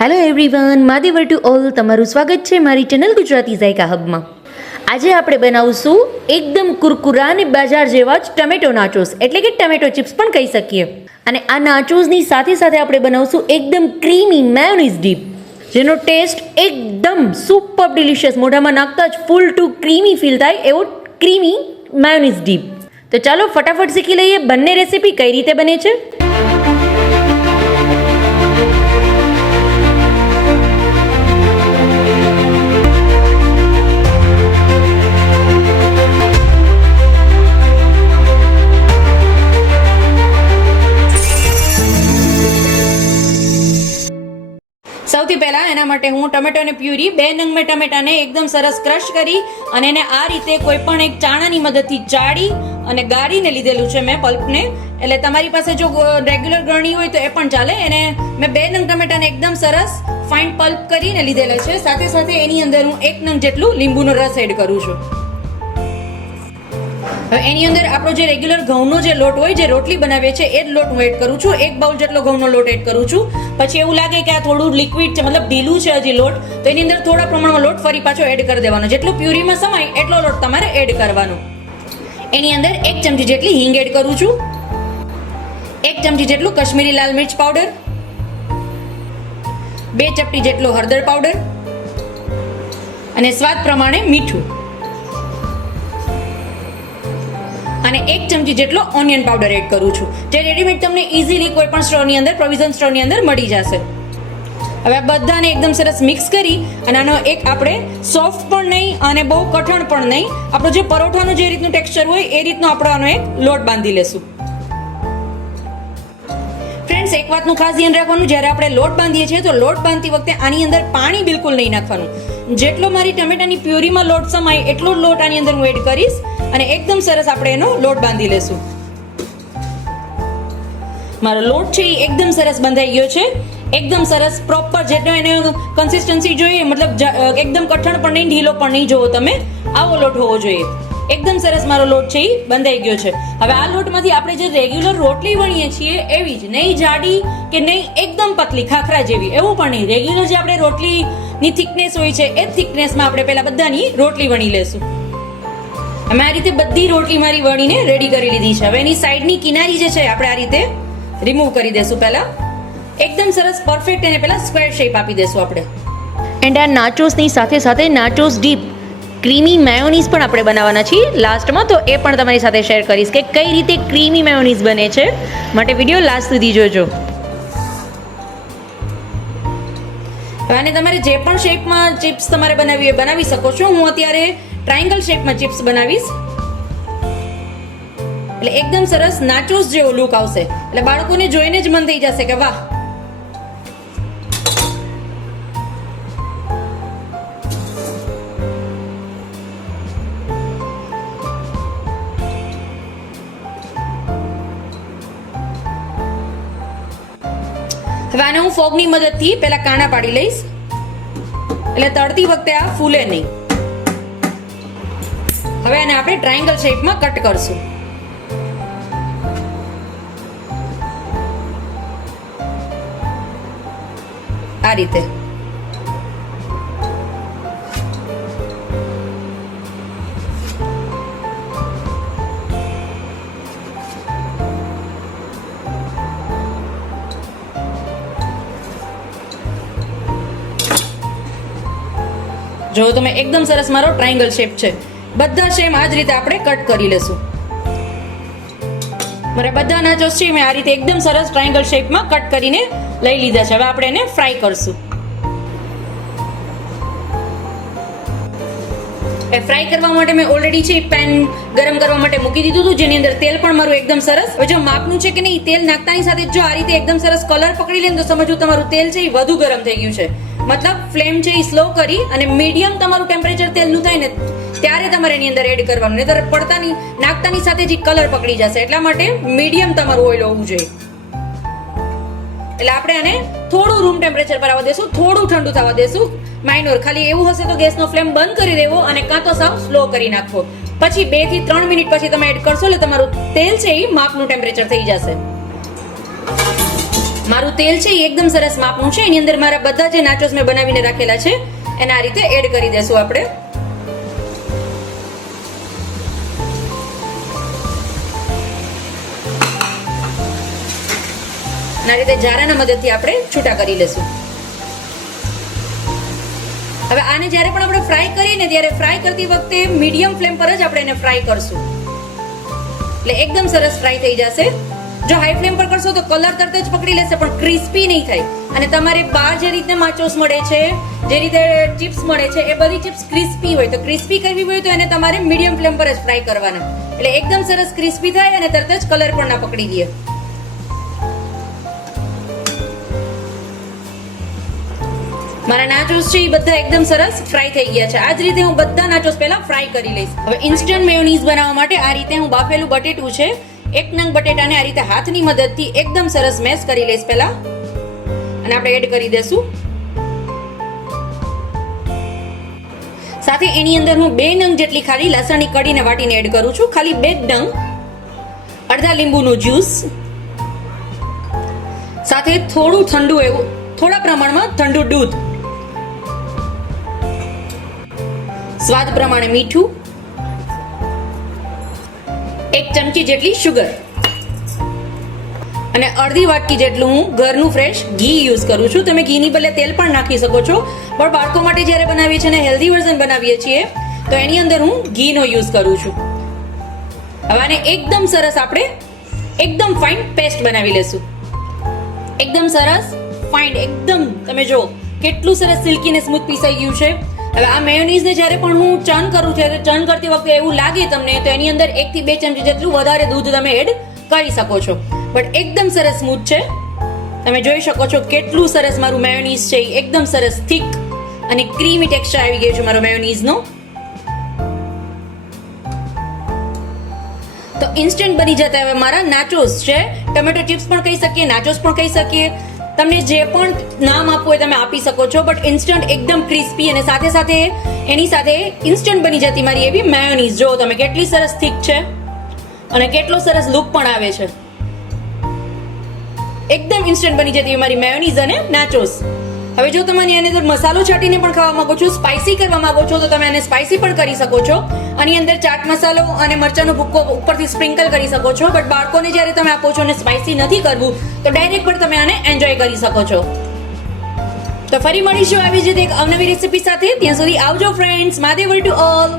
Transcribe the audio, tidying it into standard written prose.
Hello everyone, માદેવર to all, તમારું સ્વાગત છે મારી ચેનલ ગુજરાતી ઝાયકા હબમાં. આજે આપણે બનાવશું એકદમ કુરકુરા અને બજાર જેવા જ ટમેટો નાચોસ, એટલે કે ટમેટો ચિપ્સ પણ કહી શકીએ. અને આ નાચોસની સાથે સાથે આપણે બનાવશું એકદમ ક્રીમી મેયોનીઝ ડીપ, જેનો ટેસ્ટ એકદમ સુપર ડિલિશિયસ, મોઢામાં નાખતા જ ફૂલ ટુ ક્રીમી ફીલ થાય એવો ક્રીમી મેયોનીઝ ડીપ. તો ચાલો ફટાફટ શીખી લઈએ બંને રેસીપી કઈ રીતે બને છે. સૌથી પહેલા એના માટે હું ટમેટોની પ્યુરી 2 નંગ મેં ટમેટાને એકદમ સરસ ક્રશ કરી અને એને આ રીતે કોઈ પણ એક ચાણાની મદદથી ચાળી અને ગાળીને લીધેલું છે મેં પલ્પને. એટલે તમારી પાસે જો રેગ્યુલર ગળણી હોય તો એ પણ ચાલે. એને મેં 2 નંગ ટમેટાને એકદમ સરસ ફાઇન પલ્પ કરીને લીધેલા છે. સાથે સાથે એની અંદર હું 1 નંગ જેટલું લીંબુનો રસ એડ કરું છું. હવે એની અંદર આપણો જે રેગ્યુલર ઘઉંનો જે લોટ હોય, જે રોટલી બનાવીએ છીએ, એ જ લોટ હું એડ કરું છું. 1 બાઉલ જેટલો ઘઉંનો લોટ એડ કરું છું. પછી એવું લાગે કે આ થોડું લિક્વિડ છે, મતલબ ઢીલું છે હજી લોટ, તો એની અંદર થોડા પ્રમાણમાં લોટ ફરી પાછો એડ કરી દેવાનો. જેટલું પ્યુરીમાં સમાય એટલો લોટ તમારે એડ કરવાનો. એની અંદર 1 ચમચી જેટલી હિંગ એડ કરું છું, 1 ચમચી જેટલું કશ્મીરી લાલ મિર્ચ પાવડર, 2 ચપટી જેટલો હળદર પાવડર અને સ્વાદ પ્રમાણે મીઠું, અને 1 ચમચી જેટલો ઓનિયન પાવડર એડ કરું છું, જે રેડીમેડ તમને ઇઝીલી કોઈ પણ સ્ટોરની અંદર, પ્રોવિઝન સ્ટોરની અંદર મળી જશે. હવે આ બધાને એકદમ સરસ મિક્સ કરી અને આનો એક આપણે સોફ્ટ પણ નહીં અને બહુ કઠણ પણ નહીં, આપણો જે પરોઠાનું જે રીતનું ટેક્સચર હોય એ રીતનો આપણે આનો એક લોટ બાંધી લેશું. ફ્રેન્ડ્સ, એક વાતનું ખાસ ધ્યાન રાખવાનું, જ્યારે આપણે લોટ બાંધીએ છીએ તો લોટ બાંધતી વખતે આની અંદર પાણી બિલકુલ નહીં નાખવાનું. જેટલો મારી ટમેટાની પ્યુરીમાં લોટ સમાય એટલો જ લોટ આની અંદર હું એડ કરીશ અને એકદમ સરસ આપણે એનો લોટ બાંધી લેશું. મારો લોટ છે એ એકદમ સરસ બંધાઈ ગયો છે. એકદમ સરસ પ્રોપર જેટલો એને કન્સિસ્ટન્સી જોઈએ, મતલબ એકદમ કઠણ પણ નહીં, ઢીલો પણ નહીં, જોવો તમે આવો લોટ હોવો જોઈએ. એકદમ સરસ મારો લોટ છે એ બંધાઈ ગયો છે. હવે આ લોટમાંથી આપણે જે રેગ્યુલર રોટલી વણીએ છીએ એવી જ, નહીં જાડી કે નહીં એકદમ પતલી ખાખરા જેવી, એવું પણ નહીં. રેગ્યુલર જે આપણે રોટલીની થિકનેસ હોય છે એ થિકનેસમાં આપણે પહેલા બધાની રોટલી વણી લેશું. અમે આ રીતે બધી રોટલી મારી વણીને રેડી કરી લીધી છે. હવે એની સાઈડની કિનારી જે છે આપણે આ રીતે રિમૂવ કરી દેશું. પહેલા એકદમ સરસ પરફેક્ટ એને પહેલા સ્ક્વેર શેપ આપી દેશું આપણે. એન્ડ આ નાચોસની સાથે સાથે નાચોસ ડીપ ક્રીમી મેયોનીઝ પણ આપણે બનાવવાના છીએ લાસ્ટમાં, તો એ પણ તમારી સાથે શેર કરીશ કે કઈ રીતે ક્રીમી મેયોનીઝ બને છે. માટે વિડીયો લાસ્ટ સુધી જોજો. અને તમારે જે પણ શેપમાં ચિપ્સ તમારે બનાવવી હોય બનાવી શકો છો. હું અત્યારે ટ્રાયંગલ શેપમાં ચિપ્સ બનાવીશ, એટલે એકદમ સરસ નાચોસ જેવો લુક આવશે. એટલે બાળકોને જોઈને જ મન થઈ જશે કે વાહ. હવે આને હું ફોગની મદદથી પહેલા કાણા પાડી લઈશ, એટલે તળતી વખતે આ ફૂલે નહીં. હવે આને આપણે ટ્રાયંગલ શેપમાં કટ કરશું. આ રીતે. જો તમે એકદમ સરસ મારો ટ્રાયંગલ શેપ છે. બધા સેમ આ જ રીતે આપણે કટ કરી લેશું. મારા બધા નાચોસ છે મેં આ રીતે એકદમ સરસ ટ્રાયંગલ શેપમાં કટ કરીને લઈ લીધા છે. હવે આપણે એને ફ્રાય કરશું. એ ફ્રાય કરવા માટે મેં ઓલરેડી છે પેન ગરમ કરવા માટે મૂકી દીધું હતું, જેની અંદર તેલ પણ મારું એકદમ સરસ. હવે જો માપનું છે કે નહીં, તેલ નાખતાની સાથે જો આ રીતે એકદમ સરસ કલર પકડી લે તો સમજવું તમારું તેલ છે એ વધુ ગરમ થઈ ગયું છે. મતલબ ફ્લેમ છે એ સ્લો કરી અને મીડિયમ તમારું ટેમ્પરેચર તેલનું થાય ને ત્યારે તમારે એની અંદર એડ કરવાનું, નહીંતર પડતાની નાખતાની સાથે જ કલર પકડી જશે. એટલા માટે મીડિયમ તમારું ઓઇલ હોવું જોઈએ. એટલે આપણે આને થોડું રૂમ ટેમ્પરેચર પર આવવા દેશું, થોડું ઠંડુ થવા દેશું. માઇનોર ખાલી એવું હશે તો ગેસનો ફ્લેમ બંધ કરી દેવો અને કાં તો સાવ સ્લો કરી નાખવો. પછી 2 થી 3 મિનિટ પછી તમે એડ કરશો એટલે તમારું તેલ છે એ માપનું ટેમ્પરેચર થઈ જશે. મારું તેલ છે એ એકદમ સરસ માપનું છે. એની અંદર મારા બધા જે નાચોસ મેં બનાવીને રાખેલા છે એને આ રીતે એડ કરી દેશું આપણે. આ રીતે જારાના મદદથી આપણે છૂટા કરી લેશું. હવે આને જ્યારે પણ આપણે ફ્રાય કરીએ ને ત્યારે ફ્રાય કરતી વખતે મીડિયમ ફ્લેમ પર જ આપણે એને ફ્રાય કરશું, એટલે એકદમ સરસ ફ્રાય થઈ જશે. જો હાઈ ફ્લેમ પર કરશો તો કલર તરત જ પકડી લેશે પણ ક્રિસ્પી નહીં થાય. અને તમારે બહાર જે રીતે માચોસ મળે છે, જે રીતે ચિપ્સ મળે છે, એ બધી ચિપ્સ ક્રિસ્પી હોય. તો ક્રિસ્પી કરવી હોય તો એને તમારે મીડિયમ ફ્લેમ પર જ ફ્રાય કરવાના, એટલે એકદમ સરસ ક્રિસ્પી થાય અને તરત જ કલર પણ ના પકડી લે. મારા નાચોસ છે એ બધા એકદમ સરસ ફ્રાય થઈ ગયા છે. આ જ રીતે હું બધા નાચોસ પહેલા ફ્રાય કરી લઈશ. હવે ઇન્સ્ટન્ટ મેયોનીઝ બનાવવા માટે આ રીતે હું બાફેલું બટેટું છે, એક નંગ બટેટાને આ રીતે હાથની મદદથી એકદમ સરસ મેશ કરી લઈશ પહેલા, અને આપણે એડ કરી દેશું. સાથે એની અંદર હું 2 નંગ જેટલી ખાલી લસણની કળીને વાટીને એડ કરું છું, ખાલી 2 નંગ. અડધા લીંબુનું જ્યુસ, સાથે થોડું ઠંડુ એવું થોડા પ્રમાણમાં ઠંડુ દૂધ, સ્વાદ પ્રમાણે મીઠું, 1 ચમચી જેટલી શુગર અને અડધી વાટકી જેટલું હું ઘરનું ફ્રેશ ઘી યુઝ કરું છું. તમે ઘીની બદલે તેલ પણ નાખી શકો છો, પણ બાળકો માટે જ્યારે બનાવીએ છીએ અને હેલ્ધી વર્ઝન બનાવીએ છીએ તો એની અંદર હું ઘીનો યુઝ કરું છું. હવે આને એકદમ સરસ આપણે એકદમ ફાઇન પેસ્ટ બનાવી લેશું. એકદમ સરસ ફાઇન, એકદમ તમે જો કેટલું સરસ સિલ્કી ને સ્મૂથ પીસાઈ ગયું છે. હવે આ મેયોનીઝને જ્યારે પણ હું ચર્ન કરું છું, ચર્ન કરતી વખતે એવું લાગે તમને તો એની અંદર 1 થી 2 ચમચી જેટલું વધારે દૂધ તમે એડ કરી શકો છો. બટ એકદમ સરસ સ્મૂથ છે, તમે જોઈ શકો છો કેટલું સરસ મારું મેયોનીઝ છે, એકદમ સરસ થીક અને ક્રીમી ટેક્સચર આવી ગયું છે મારો મેયોનીઝનો. તો ઇન્સ્ટન્ટ બની જતા હવે મારા નાચોસ છે. ટમેટો ચિપ્સ પણ કહી શકીએ, નાચોસ પણ કહી શકીએ, તમને જે પણ નામ આપવું હોય તમે આપી શકો છો. બટ ઇન્સ્ટન્ટ એકદમ ક્રિસ્પી અને સાથે સાથે એની સાથે ઇન્સ્ટન્ટ બની જતી મારી એવી મેયોનીઝ. જો તમે કેટલી સરસ થીક છે અને કેટલો સરસ લુક પણ આવે છે. એકદમ ઇન્સ્ટન્ટ બની જતી મારી મેયોનીઝ અને નાચોસ. હવે જો તમે આની અંદર મસાલો છાંટીને પણ ખાવા માંગો છો, સ્પાઇસી કરવા માંગો છો તો તમે આને સ્પાઇસી પણ કરી શકો છો. આની અંદર ચાટ મસાલો અને મરચાંનો ભૂક્કો ઉપરથી સ્પ્રિંકલ કરી શકો છો. બટ બાળકોને જ્યારે તમે આપો છો અને સ્પાઇસી નથી કરવું તો ડાયરેક્ટ પણ તમે આને એન્જોય કરી શકો છો. તો ફરી મળીશું આવી જ રીતે એક અવનવી રેસીપી સાથે. ત્યાં સુધી આવજો ફ્રેન્ડ્સ. Mahadev to all.